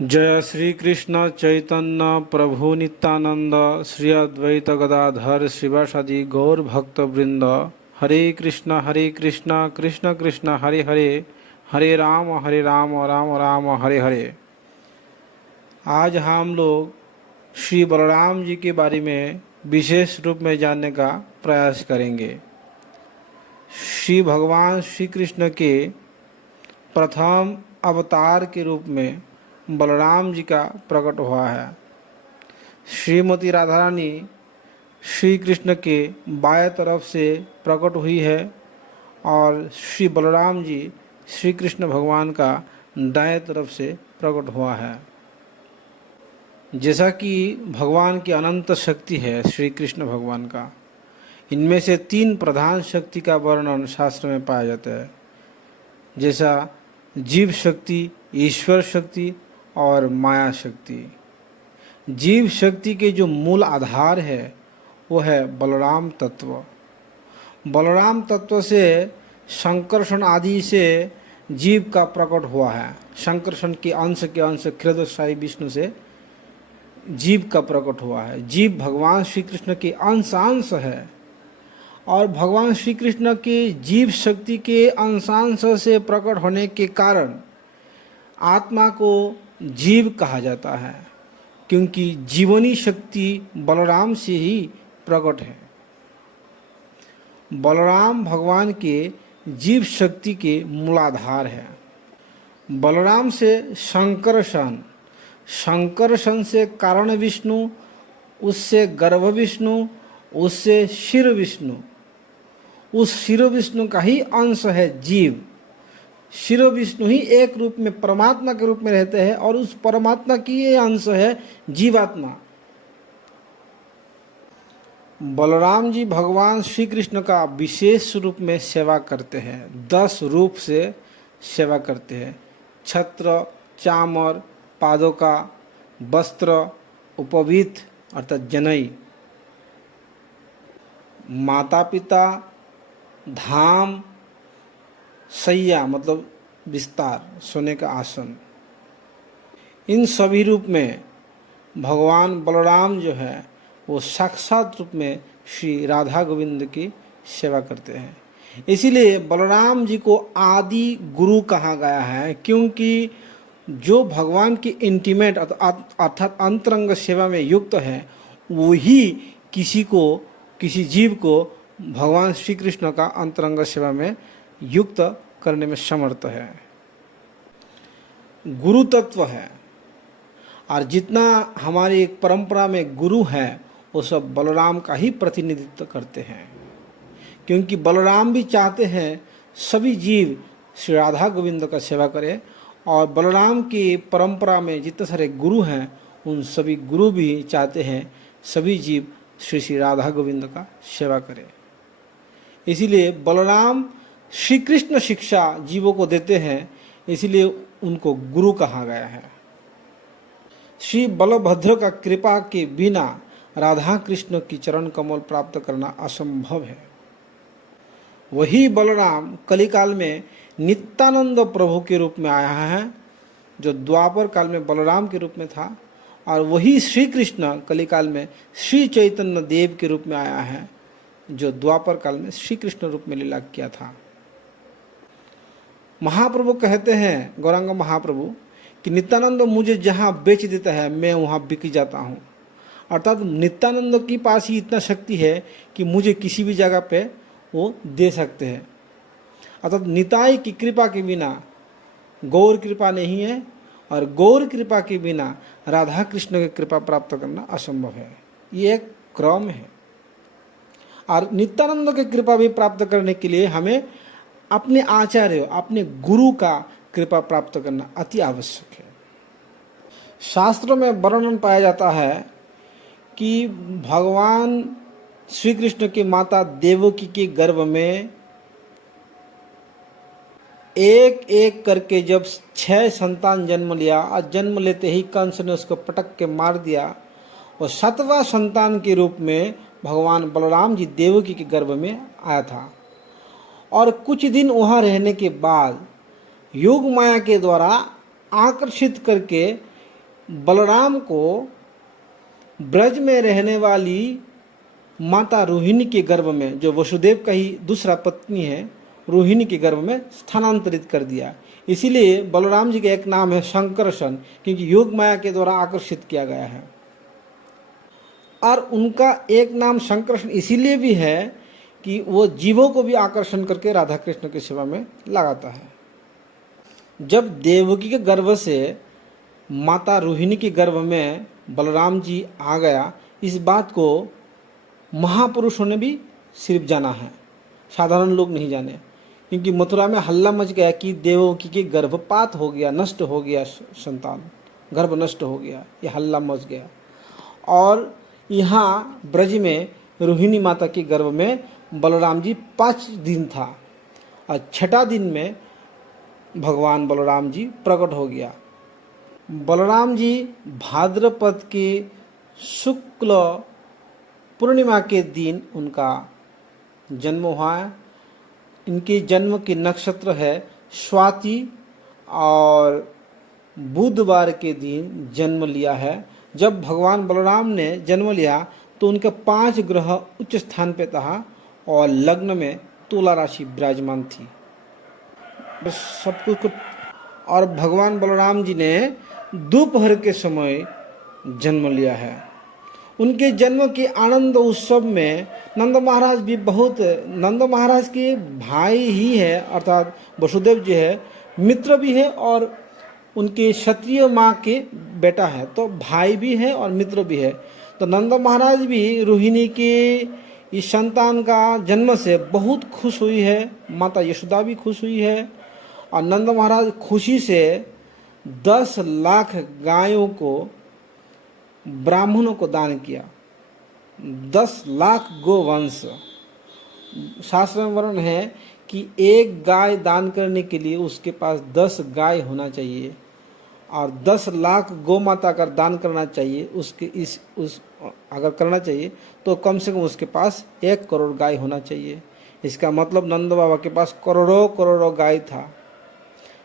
जय श्री कृष्ण चैतन्य प्रभु नित्यानंद श्री अद्वैत गदाधर शिवासादि गौर भक्त वृंद। हरे कृष्ण कृष्ण कृष्ण हरे हरे, हरे राम राम राम हरे हरे। आज हम लोग श्री बलराम जी के बारे में विशेष रूप में जानने का प्रयास करेंगे। श्री भगवान श्री कृष्ण के प्रथम अवतार के रूप में बलराम जी का प्रकट हुआ है। श्रीमती राधा रानी श्री कृष्ण के बाएं तरफ से प्रकट हुई है और श्री बलराम जी श्री कृष्ण भगवान का दाएं तरफ से प्रकट हुआ है। जैसा कि भगवान की अनंत शक्ति है श्री कृष्ण भगवान का, इनमें से तीन प्रधान शक्ति का वर्णन शास्त्र में पाया जाता है, जैसा जीव शक्ति, ईश्वर शक्ति और माया शक्ति। जीव शक्ति के जो मूल आधार है वो है बलराम तत्व। बलराम तत्व से संकर्षण आदि से जीव का प्रकट हुआ है। संकर्षण के अंश क्षीरदशायी विष्णु से जीव का प्रकट हुआ है। जीव भगवान श्री कृष्ण के अंश है और भगवान श्री कृष्ण के जीव शक्ति के अंशांश से प्रकट होने के कारण आत्मा को जीव कहा जाता है, क्योंकि जीवनी शक्ति बलराम से ही प्रकट है। बलराम भगवान के जीव शक्ति के मूलाधार है। बलराम से संकर्षण से कारण विष्णु, उससे गर्भ विष्णु, उससे शिर विष्णु। उस शिरो विष्णु का ही अंश है जीव। शिरो विष्णु ही एक रूप में परमात्मा के रूप में रहते हैं और उस परमात्मा की ये अंश है जीवात्मा। बलराम जी भगवान श्री कृष्ण का विशेष रूप में सेवा करते हैं। 10 रूप से सेवा करते हैं। छत्र, चामर, पादोका, वस्त्र, उपवीत अर्थात जनई, माता पिता, धाम, सैया मतलब विस्तार, सोने का आसन। इन सभी रूप में भगवान बलराम जो है वो साक्षात रूप में श्री राधा गोविंद की सेवा करते हैं। इसीलिए बलराम जी को आदि गुरु कहा गया है, क्योंकि जो भगवान की इंटीमेट अर्थात अंतरंग सेवा में युक्त है वही किसी जीव को भगवान श्री कृष्ण का अंतरंग सेवा में युक्त करने में समर्थ है। गुरु तत्व है और जितना हमारी परंपरा में गुरु है वो सब बलराम का ही प्रतिनिधित्व करते हैं, क्योंकि बलराम भी चाहते हैं सभी जीव श्री राधा गोविंद का सेवा करें और बलराम की परंपरा में जितने सारे गुरु हैं उन सभी गुरु भी चाहते हैं सभी जीव श्री राधा गोविंद का सेवा करें। इसीलिए बलराम श्री कृष्ण शिक्षा जीवों को देते हैं, इसीलिए उनको गुरु कहा गया है। श्री बलभद्र का कृपा के बिना राधा कृष्ण की चरण कमल प्राप्त करना असंभव है। वही बलराम कलिकाल में नित्यानंद प्रभु के रूप में आया है, जो द्वापर काल में बलराम के रूप में था, और वही श्री कृष्ण कलिकाल में श्री चैतन्य देव के रूप में आया है, जो द्वापर काल में श्री कृष्ण रूप में लीला किया था। महाप्रभु कहते हैं, गौरांग महाप्रभु, कि नित्यानंद मुझे जहाँ बेच देता है मैं वहाँ बिक जाता हूँ। अर्थात नित्यानंद के पास ही इतना शक्ति है कि मुझे किसी भी जगह पे वो दे सकते हैं। अर्थात निताई की कृपा के बिना गौर कृपा नहीं है और गौर कृपा के बिना राधा कृष्ण की कृपा प्राप्त करना असंभव है। ये एक क्रम है और नित्यानंद की कृपा भी प्राप्त करने के लिए हमें अपने आचार्य, अपने गुरु का कृपा प्राप्त करना अति आवश्यक है। शास्त्रों में वर्णन पाया जाता है कि भगवान श्री कृष्ण की माता देवकी के गर्भ में एक एक करके जब 6 संतान जन्म लिया और जन्म लेते ही कंस ने उसको पटक के मार दिया, और 7वां संतान के रूप में भगवान बलराम जी देवकी के गर्भ में आया था। और कुछ दिन वहाँ रहने के बाद योग माया के द्वारा आकर्षित करके बलराम को ब्रज में रहने वाली माता रोहिणी के गर्भ में, जो वसुदेव का ही दूसरा पत्नी है, रोहिणी के गर्भ में स्थानांतरित कर दिया। इसीलिए बलराम जी का एक नाम है शंकरशन, क्योंकि योग माया के द्वारा आकर्षित किया गया है। और उनका एक नाम शंकरशन इसीलिए भी है कि वो जीवों को भी आकर्षण करके राधा कृष्ण की सेवा में लगाता है। जब देवकी के गर्भ से माता रोहिणी के गर्भ में बलराम जी आ गया, इस बात को महापुरुषों ने भी सिर्फ जाना है, साधारण लोग नहीं जाने। क्योंकि मथुरा में हल्ला मच गया कि देवकी के गर्भपात हो गया, नष्ट हो गया, संतान गर्भ नष्ट हो गया, ये हल्ला मच गया। और यहाँ ब्रज में रोहिणी माता के गर्भ में बलराम जी 5 दिन था, और 6ठा दिन में भगवान बलराम जी प्रकट हो गया। बलराम जी भाद्रपद के शुक्ल पूर्णिमा के दिन उनका जन्म हुआ है। इनके जन्म के नक्षत्र है स्वाति, और बुधवार के दिन जन्म लिया है। जब भगवान बलराम ने जन्म लिया तो उनके 5 ग्रह उच्च स्थान पे था, और लग्न में तुला राशि विराजमान थी। बस सब कुछ। और भगवान बलराम जी ने दोपहर के समय जन्म लिया है। उनके जन्म के आनंद उत्सव में नंद महाराज भी बहुत, नंद महाराज के भाई ही है, अर्थात वसुदेव जी है, मित्र भी है, और उनके क्षत्रिय माँ के बेटा है, तो भाई भी है और मित्र भी है। तो नंद महाराज भी रोहिणी के इस संतान का जन्म से बहुत खुश हुई है, माता यशोदा भी खुश हुई है। और नंद महाराज खुशी से 10 लाख गायों को ब्राह्मणों को दान किया। 10 लाख गोवंश। शास्त्र में वर्णन है कि एक गाय दान करने के लिए उसके पास 10 गाय होना चाहिए, और 10 लाख गौ माता का दान करना चाहिए। अगर करना चाहिए तो कम से कम उसके पास 1 करोड़ गाय होना चाहिए। इसका मतलब नंद बाबा के पास करोड़ों करोड़ों गाय था।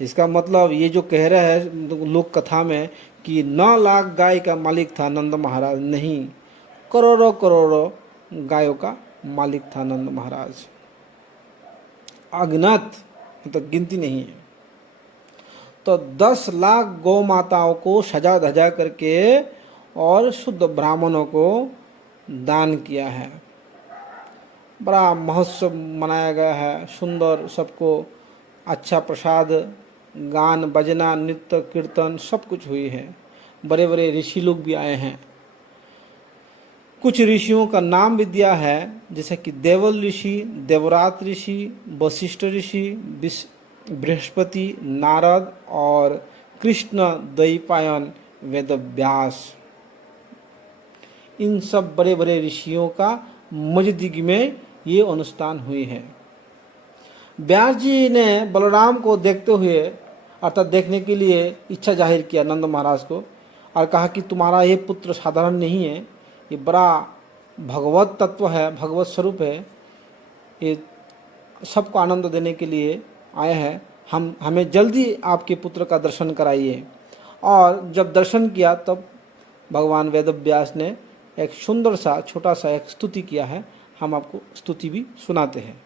इसका मतलब ये जो कह रहा है लोक कथा में कि 9 लाख गाय का मालिक था नंद महाराज, नहीं, करोड़ों करोड़ों गायों का मालिक था नंद महाराज। अगनत, मतलब गिनती नहीं है। तो 10 लाख गौ माताओं को सजा धजा करके और शुद्ध ब्राह्मणों को दान किया है। बड़ा महोत्सव मनाया गया है, सुंदर, सबको अच्छा प्रसाद, गान बजना, नृत्य कीर्तन सब कुछ हुई है। बड़े बड़े ऋषि लोग भी आए हैं। कुछ ऋषियों का नाम भी दिया है, जैसे कि देवल ऋषि, देवरात ऋषि, वशिष्ठ ऋषि, बृहस्पति, नारद और कृष्ण द्वैपायन वेदव्यास। इन सब बड़े बड़े ऋषियों का मजदिग में ये अनुष्ठान हुई है। व्यास जी ने बलराम को देखते हुए, अर्थात देखने के लिए इच्छा जाहिर किया नंद महाराज को, और कहा कि तुम्हारा ये पुत्र साधारण नहीं है, ये बड़ा भगवत तत्व है, भगवत स्वरूप है, ये सबको आनंद देने के लिए आए हैं। हमें जल्दी आपके पुत्र का दर्शन कराइए। और जब दर्शन किया तब भगवान वेदव्यास ने एक सुंदर सा छोटा सा एक स्तुति किया है, हम आपको स्तुति भी सुनाते हैं।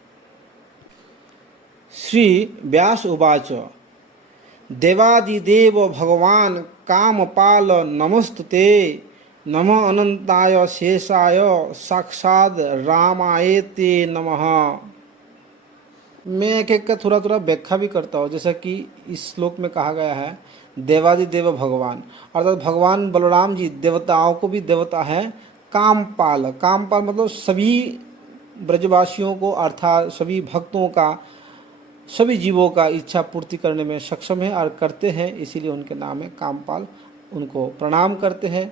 श्री व्यास उवाच देवादिदेव भगवान कामपाल नमस्तुते नमः अनंताय शेषाय साक्षाद रामाय ते नमः। मैं एक एक का थोड़ा थोड़ा व्याख्या भी करता हूँ। जैसा कि इस श्लोक में कहा गया है देवादिदेव भगवान, अर्थात भगवान बलराम जी देवताओं को भी देवता है। कामपाल, कामपाल मतलब सभी ब्रजवासियों को, अर्थात सभी भक्तों का, सभी जीवों का इच्छा पूर्ति करने में सक्षम है और करते हैं, इसीलिए उनके नाम है कामपाल। उनको प्रणाम करते हैं।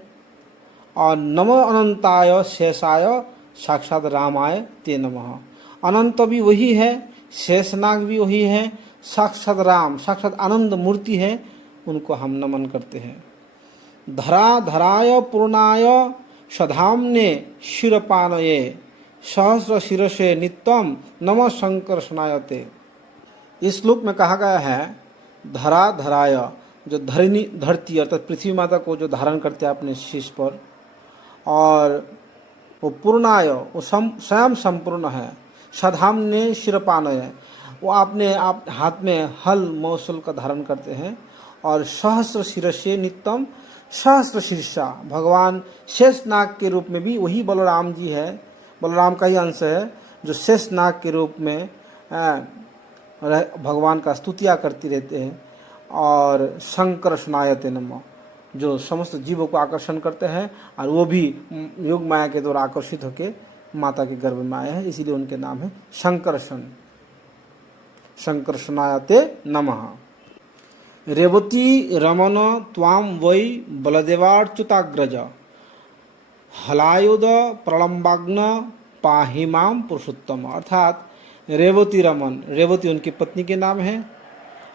और नमो अनंताय शेषाय साक्षात रामाय ते नमः। अनंत भी वही है, शेषनाग भी वही है, साक्षात राम, साक्षात आनंद मूर्ति है, उनको हम नमन करते हैं। धरा धराय पूर्णाय सधाम्ने शिरपानये सहस्र शिरसे नित्यम नमः शंकर्षणायते। इस श्लोक में कहा गया है धरा धराय, जो धरती अर्थात पृथ्वी माता को जो धारण करते हैं अपने शीश पर, और वो पूर्णाय, वो स्वयं संपूर्ण है। सधाम्ने शिरपानय, वो आपने आप हाथ में हल मौसल का धारण करते हैं। और सहस्र शिरसे नित्यम सहस्र शीर्षा, भगवान शेषनाग के रूप में भी वही बलराम जी है, बलराम का ही अंश है, जो शेषनाग के रूप में भगवान का स्तुतिया करती रहते हैं। और संकर्षणायते नमः, जो समस्त जीवों को आकर्षण करते हैं, और वो भी योग माया के द्वारा आकर्षित होकर माता के गर्भ में आए हैं, इसीलिए उनके नाम है संकर्षण। संकर्षणायते नमः। रेवती रमन त्वाम वै बलदेवाच्युताग्रज, हलायुध प्रलम्बाग्न पाहि माम पुरुषोत्तम। अर्थात रेवती रमन, रेवती उनकी पत्नी के नाम है,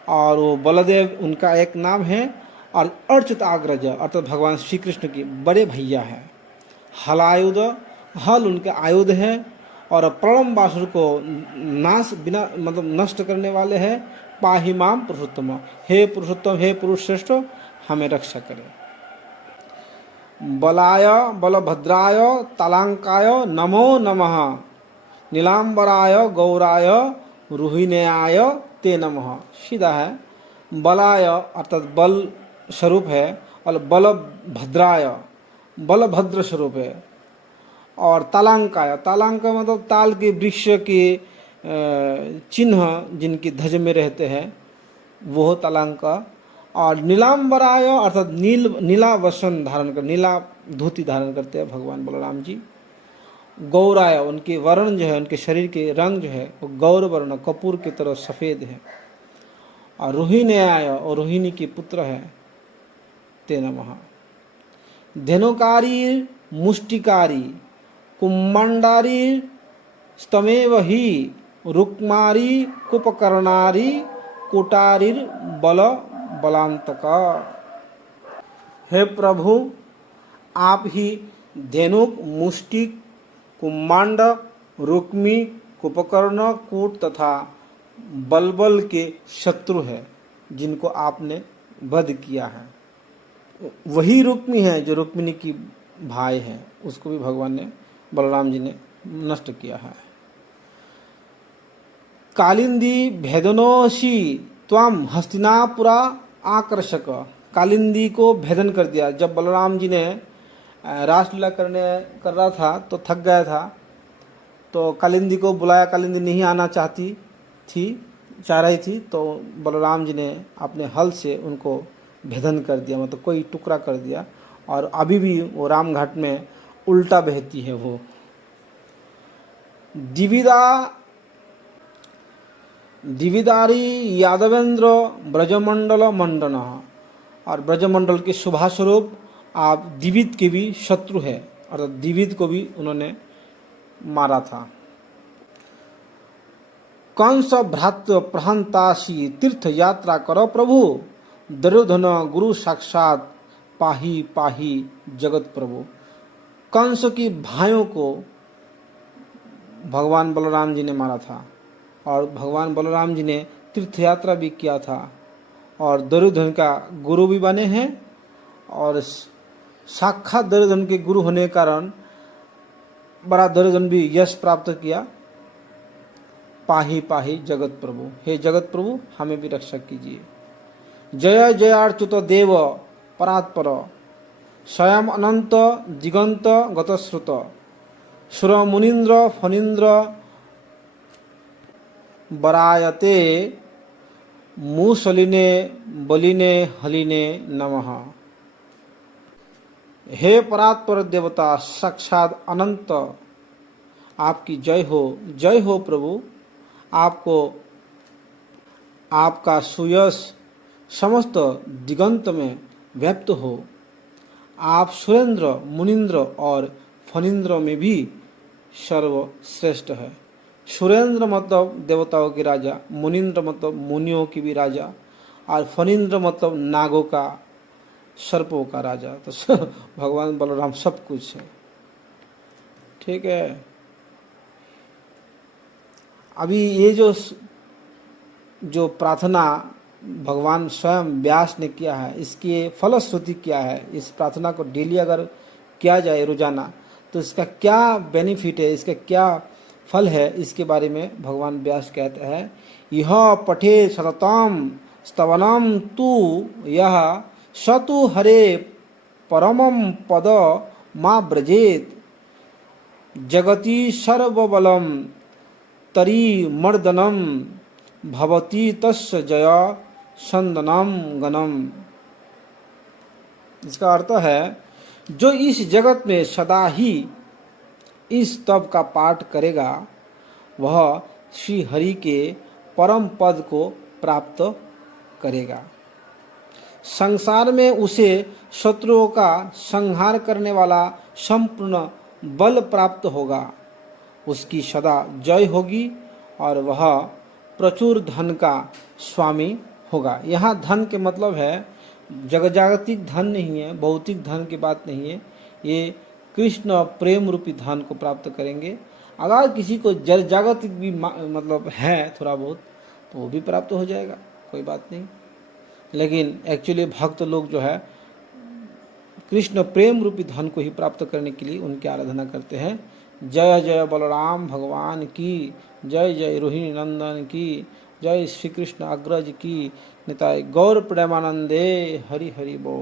और वो बलदेव उनका एक नाम है, और अच्युताग्रज अर्थात भगवान श्री कृष्ण की बड़े भैया है। हलायुध, हल उनके आयुध है, और प्रलम्बासुर को नाश बिना मतलब नष्ट करने वाले हैं। पाहि माम पुरुषोत्तम, हे पुरुषोत्तम, हे पुरुष श्रेष्ठ, हमें रक्षा करें। बलाय बलभद्राय तालांकाय नमो नमः, नीलांबराय गौराय रोहिण्याय ते नमः। सीधा है, बलाय अर्थात बल स्वरूप है, और बलभद्राय बलभद्र स्वरूप है। और तालांकाय, तालांक मतलब ताल के वृक्ष के चिन्ह जिनकी ध्वज में रहते हैं, वो तालांका। और नीलांबराय अर्थात नीला वसन धारण कर, नीला धोती धारण करते हैं भगवान बलराम जी। गौराय, उनके वर्ण जो है, उनके शरीर के रंग जो है वो गौर वर्ण कपूर की तरह सफ़ेद है। और रोहिण्याय, और रोहिणी के पुत्र है, ते नमः। धेनुकारी मुष्टिकारी कुम्मंडारी स्तमेव ही रुक्मारी कुपकर्णारी कोटारीर बल बलांतका। हे प्रभु, आप ही धेनुक, मुष्टिक, कुम्मांड, रुक्मी, कुपकर्ण, कूट तथा बलबल के शत्रु है, जिनको आपने वध किया है। वही रुक्मी है जो रुक्मिणी की भाई है, उसको भी भगवान ने, बलराम जी ने नष्ट किया है। कालिंदी भेदनोशी त्वाम हस्तिनापुरा आकर्षक, कालिंदी को भेदन कर दिया। जब बलराम जी ने रासलीला कर रहा था तो थक गया था, तो कालिंदी को बुलाया। कालिंदी नहीं आना चाह रही थी, तो बलराम जी ने अपने हल से उनको भेदन कर दिया, मतलब कोई टुकड़ा कर दिया। और अभी भी वो रामघाट में उल्टा बहती है वो। दिविदारी यादवेंद्र ब्रजमंडल मंडन, और ब्रजमंडल के शुभा स्वरूप आप दिविद के भी शत्रु है, अर्थात दिविद को भी उन्होंने मारा था। कंस भ्रातृ प्रहंतासी तीर्थ यात्रा करो प्रभु, दुर्योधन गुरु साक्षात पाही पाही जगत प्रभु। कंस की भाइयों को भगवान बलराम जी ने मारा था, और भगवान बलराम जी ने तीर्थ यात्रा भी किया था, और दुर्योधन का गुरु भी बने हैं। और साक्षात दुर्योधन के गुरु होने के कारण बड़ा दुर्योधन भी यश प्राप्त किया। पाही पाही जगत प्रभु, हे जगत प्रभु, हमें भी रक्षा कीजिए। जय जयाच्युत देव परात्पर, स्वयं अनंत दिगंत गतश्रुत, सुर मुनीन्द्र फणीन्द्र बरायते मूसलिने बलिने हलिने नमः। हे परात्पर देवता, साक्षात अनंत, आपकी जय हो प्रभु। आपको आपका सुयश समस्त दिगंत में व्याप्त हो। आप सुरेंद्र, मुनिंद्र और फणीन्द्र में भी सर्वश्रेष्ठ है। सुरेंद्र मतलब देवताओं के राजा, मुनिंद्र मतलब मुनियों की भी राजा, और फणीन्द्र मतलब नागों का, सर्पों का राजा। तो भगवान बलराम सब कुछ है। ठीक है। अभी ये जो प्रार्थना भगवान स्वयं व्यास ने किया है, इसकी फलश्रुति क्या है, इस प्रार्थना को डेली अगर किया जाए रोजाना तो इसका क्या बेनिफिट है, इसका क्या फल है, इसके बारे में भगवान व्यास कहते हैं यह पठे सततम स्तवनम तु यह सतु हरे परमम पद मा ब्रजेत जगति सर्वबलम तरी मर्दनम भवती तस्य जय संदनम गणम। इसका अर्थ है जो इस जगत में सदा ही इस तप का पाठ करेगा वह श्री हरि के परम पद को प्राप्त करेगा। संसार में उसे शत्रुओं का संहार करने वाला संपूर्ण बल प्राप्त होगा, उसकी सदा जय होगी और वह प्रचुर धन का स्वामी होगा। यहाँ धन के मतलब है जगजागतिक धन नहीं है, भौतिक धन की बात नहीं है, ये कृष्ण प्रेम रूपी धन को प्राप्त करेंगे। अगर किसी को जागतिक भी मतलब है थोड़ा बहुत तो वो भी प्राप्त हो जाएगा, कोई बात नहीं। लेकिन एक्चुअली भक्त लोग जो है कृष्ण प्रेम रूपी धन को ही प्राप्त करने के लिए उनकी आराधना करते हैं। जय जय बलराम भगवान की जय, जय रोहिणी नंदन की जय, श्री कृष्ण अग्रज की निताय गौर प्रेमानंदे हरि हरि बोल।